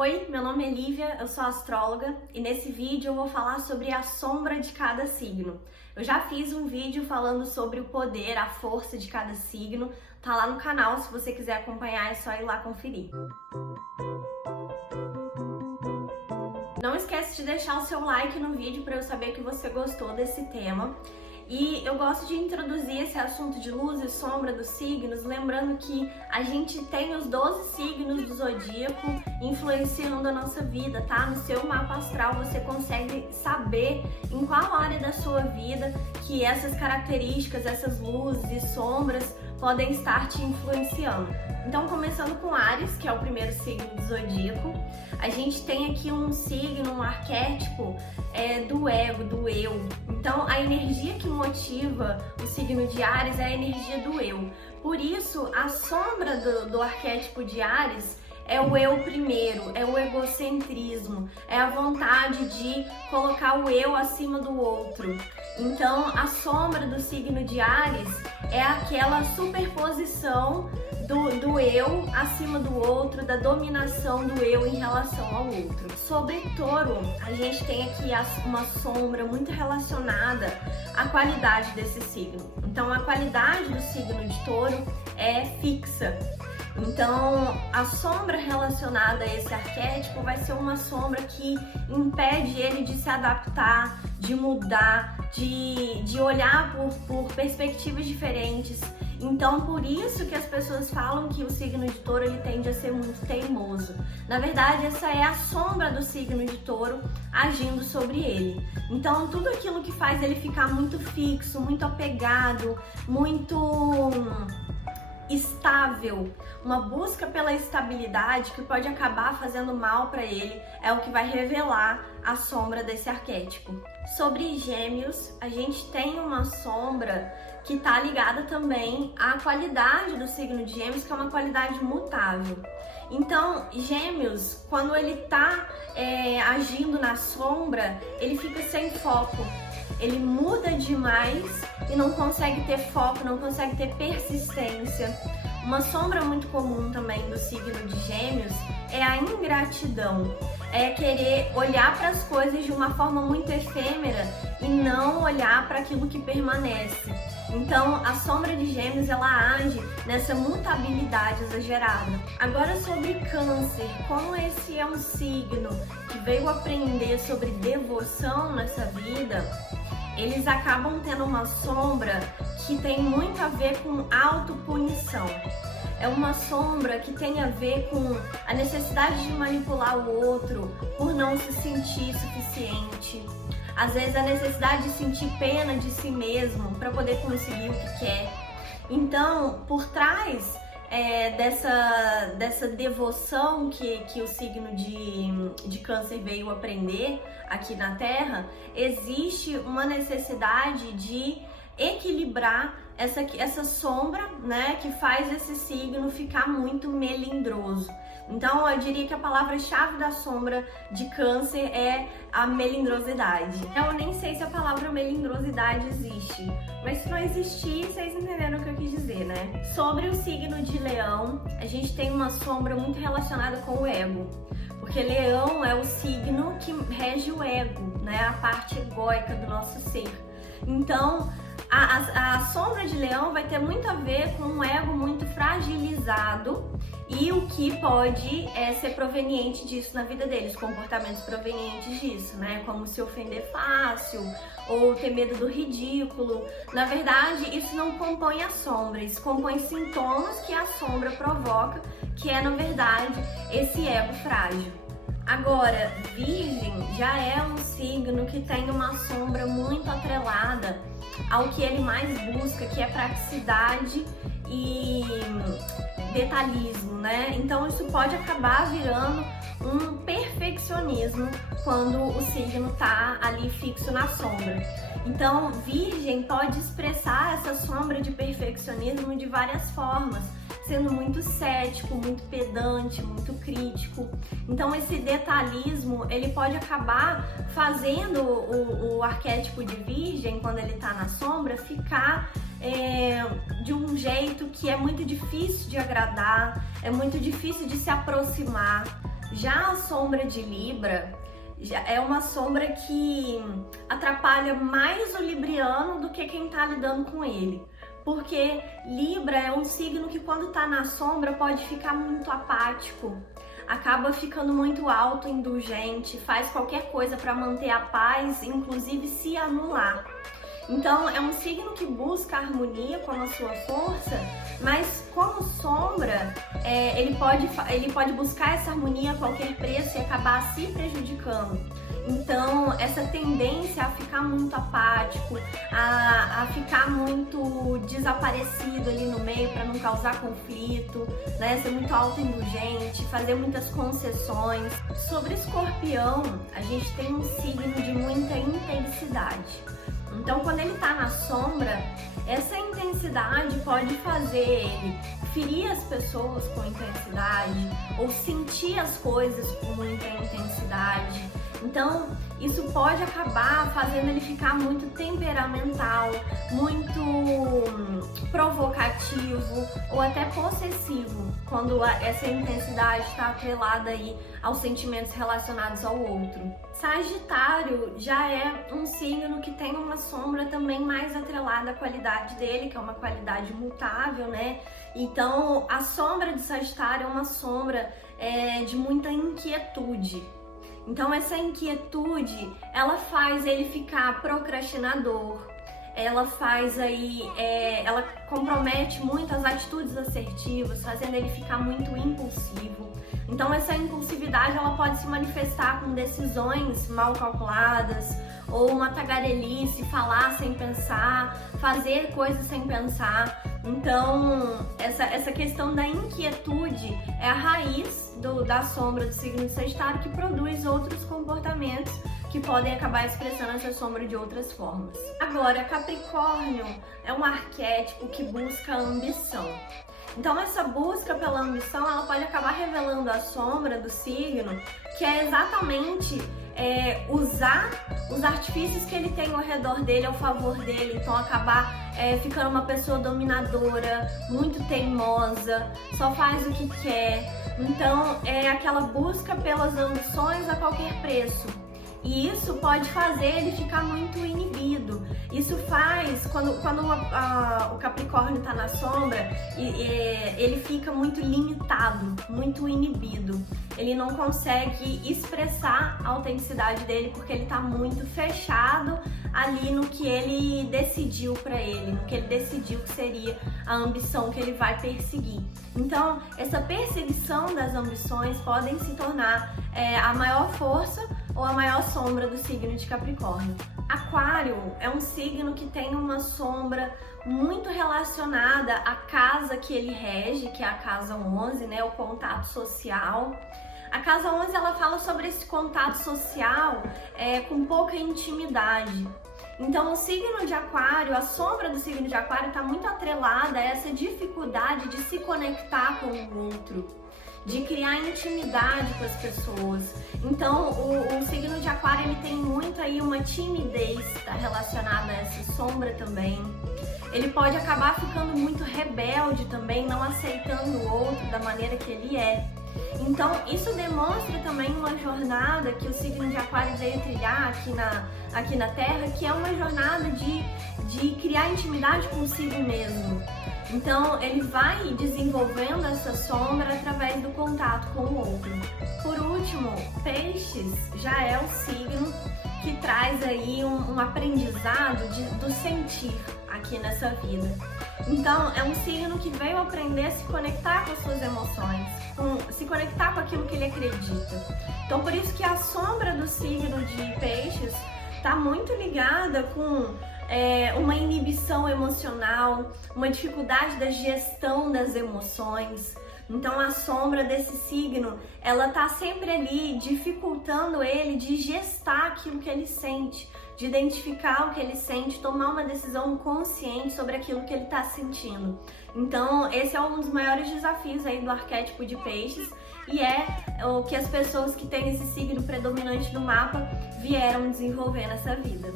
Oi, meu nome é Lívia, eu sou astróloga e nesse vídeo eu vou falar sobre a sombra de cada signo. Eu já fiz um vídeo falando sobre o poder, a força de cada signo, tá lá no canal, se você quiser acompanhar é só ir lá conferir. Não esquece de deixar o seu like no vídeo para eu saber que você gostou desse tema. E eu gosto de introduzir esse assunto de luz e sombra dos signos, lembrando que a gente tem os 12 signos do zodíaco influenciando a nossa vida, tá? No seu mapa astral você consegue saber em qual área da sua vida que essas características, essas luzes e sombras podem estar te influenciando. Então, começando com Áries, que é o primeiro signo do zodíaco, a gente tem aqui um signo, um arquétipo do ego, do eu. Então, a energia que motiva o signo de Áries é a energia do eu. Por isso, a sombra do arquétipo de Áries é o eu primeiro, é o egocentrismo, é a vontade de colocar o eu acima do outro. Então, a sombra do signo de Áries é aquela superposição do eu acima do outro, da dominação do eu em relação ao outro. Sobre Touro, a gente tem aqui uma sombra muito relacionada à qualidade desse signo. Então, a qualidade do signo de Touro é fixa. Então, a sombra relacionada a esse arquétipo vai ser uma sombra que impede ele de se adaptar, de mudar, de olhar por perspectivas diferentes. Então, por isso que as pessoas falam que o signo de Touro ele tende a ser muito teimoso. Na verdade, essa é a sombra do signo de Touro agindo sobre ele. Então, tudo aquilo que faz ele ficar muito fixo, muito apegado, muito estável, uma busca pela estabilidade que pode acabar fazendo mal para ele, é o que vai revelar a sombra desse arquétipo. Sobre Gêmeos, a gente tem uma sombra que está ligada também à qualidade do signo de Gêmeos, que é uma qualidade mutável. Então, Gêmeos, quando ele está agindo na sombra, ele fica sem foco. Ele muda demais e não consegue ter foco, não consegue ter persistência. Uma sombra muito comum também do signo de Gêmeos é a ingratidão. É querer olhar para as coisas de uma forma muito efêmera e não olhar para aquilo que permanece. Então, a sombra de Gêmeos, ela age nessa mutabilidade exagerada. Agora, sobre Câncer, como esse é um signo que veio aprender sobre devoção nessa vida, eles acabam tendo uma sombra que tem muito a ver com autopunição. É uma sombra que tem a ver com a necessidade de manipular o outro por não se sentir suficiente. Às vezes a necessidade de sentir pena de si mesmo para poder conseguir o que quer. Então, por trás dessa devoção que o signo de Câncer veio aprender aqui na Terra, existe uma necessidade de equilibrar essa sombra, né, que faz esse signo ficar muito melindroso. Então, eu diria que a palavra-chave da sombra de Câncer é a melindrosidade. Eu nem sei se a palavra melindrosidade existe, mas se não existir, vocês entenderam o que eu quis dizer, né? Sobre o signo de Leão, a gente tem uma sombra muito relacionada com o ego. Porque Leão é o signo que rege o ego, né? A parte egóica do nosso ser. Então, a sombra de Leão vai ter muito a ver com um ego muito fragilizado e o que pode ser proveniente disso na vida deles, comportamentos provenientes disso, né? Como se ofender fácil ou ter medo do ridículo. Na verdade, isso não compõe a sombra, isso compõe sintomas que a sombra provoca, que é, na verdade, esse ego frágil. Agora, Virgem já é um signo que tem uma sombra muito atrelada ao que ele mais busca, que é praticidade e detalhismo, né? Então isso pode acabar virando um perfeccionismo quando o signo tá ali fixo na sombra. Então, Virgem pode expressar essa sombra de perfeccionismo de várias formas, sendo muito cético, muito pedante, muito crítico. Então esse detalhismo, ele pode acabar fazendo o arquétipo de Virgem, quando ele tá na sombra, ficar de um jeito que é muito difícil de agradar, é muito difícil de se aproximar. Já a sombra de Libra já é uma sombra que atrapalha mais o libriano do que quem tá lidando com ele. Porque Libra é um signo que quando tá na sombra pode ficar muito apático, acaba ficando muito autoindulgente, faz qualquer coisa para manter a paz, inclusive se anular. Então é um signo que busca a harmonia como a sua força, mas como sombra, ele pode buscar essa harmonia a qualquer preço e acabar se prejudicando. Então, essa tendência a ficar muito apático, a ficar muito desaparecido ali no meio para não causar conflito, né? Ser muito autoindulgente, fazer muitas concessões. Sobre Escorpião, a gente tem um signo de muita intensidade. Então, quando ele está na sombra, essa intensidade pode fazer ele ferir as pessoas com intensidade ou sentir as coisas com muita intensidade. Então, isso pode acabar fazendo ele ficar muito temperamental, muito provocativo ou até possessivo, quando essa intensidade está atrelada aí aos sentimentos relacionados ao outro. Sagitário já é um signo que tem uma sombra também mais atrelada à qualidade dele, que é uma qualidade mutável, né? Então, a sombra de Sagitário é uma sombra de muita inquietude. Então essa inquietude, ela faz ele ficar procrastinador, ela ela compromete muito as atitudes assertivas, fazendo ele ficar muito impulsivo. Então essa impulsividade, ela pode se manifestar com decisões mal calculadas, ou uma tagarelice, falar sem pensar, fazer coisas sem pensar. Então, essa questão da inquietude é a raiz da sombra do signo de Sagitário, que produz outros comportamentos que podem acabar expressando essa sombra de outras formas. Agora, Capricórnio é um arquétipo que busca a ambição. Então, essa busca pela ambição, ela pode acabar revelando a sombra do signo, que é exatamente usar os artifícios que ele tem ao redor dele, ao favor dele. Então acabar ficando uma pessoa dominadora, muito teimosa, só faz o que quer. Então é aquela busca pelas ambições a qualquer preço. E isso pode fazer ele ficar muito inibido. Isso faz, quando o Capricórnio está na sombra, ele fica muito limitado, muito inibido. Ele não consegue expressar a autenticidade dele porque ele está muito fechado ali no que ele decidiu para ele, no que ele decidiu que seria a ambição que ele vai perseguir. Então, essa perseguição das ambições podem se tornar a maior força ou a maior sombra do signo de Capricórnio. Aquário é um signo que tem uma sombra muito relacionada à casa que ele rege, que é a casa 11, né, o contato social. A casa 11, ela fala sobre esse contato social com pouca intimidade. Então, o signo de Aquário, a sombra do signo de Aquário está muito atrelada a essa dificuldade de se conectar com o outro, de criar intimidade com as pessoas. Então, o signo de Aquário, ele tem muito aí uma timidez, tá relacionada a essa sombra também. Ele pode acabar ficando muito rebelde também, não aceitando o outro da maneira que ele é. Então, isso demonstra também uma jornada que o signo de Aquário veio trilhar aqui na Terra, que é uma jornada de criar intimidade consigo mesmo. Então, ele vai desenvolvendo essa sombra através do contato com o outro. Por último, Peixes já é o signo que traz aí um aprendizado do sentir aqui nessa vida. Então, é um signo que veio aprender a se conectar com as suas emoções, se conectar com aquilo que ele acredita. Então, por isso que a sombra do signo de Peixes está muito ligada com uma inibição emocional, uma dificuldade da gestão das emoções. Então a sombra desse signo, ela tá sempre ali dificultando ele de gestar aquilo que ele sente, de identificar o que ele sente, tomar uma decisão consciente sobre aquilo que ele tá sentindo. Então esse é um dos maiores desafios aí do arquétipo de Peixes e é o que as pessoas que têm esse signo predominante no mapa vieram desenvolver nessa vida.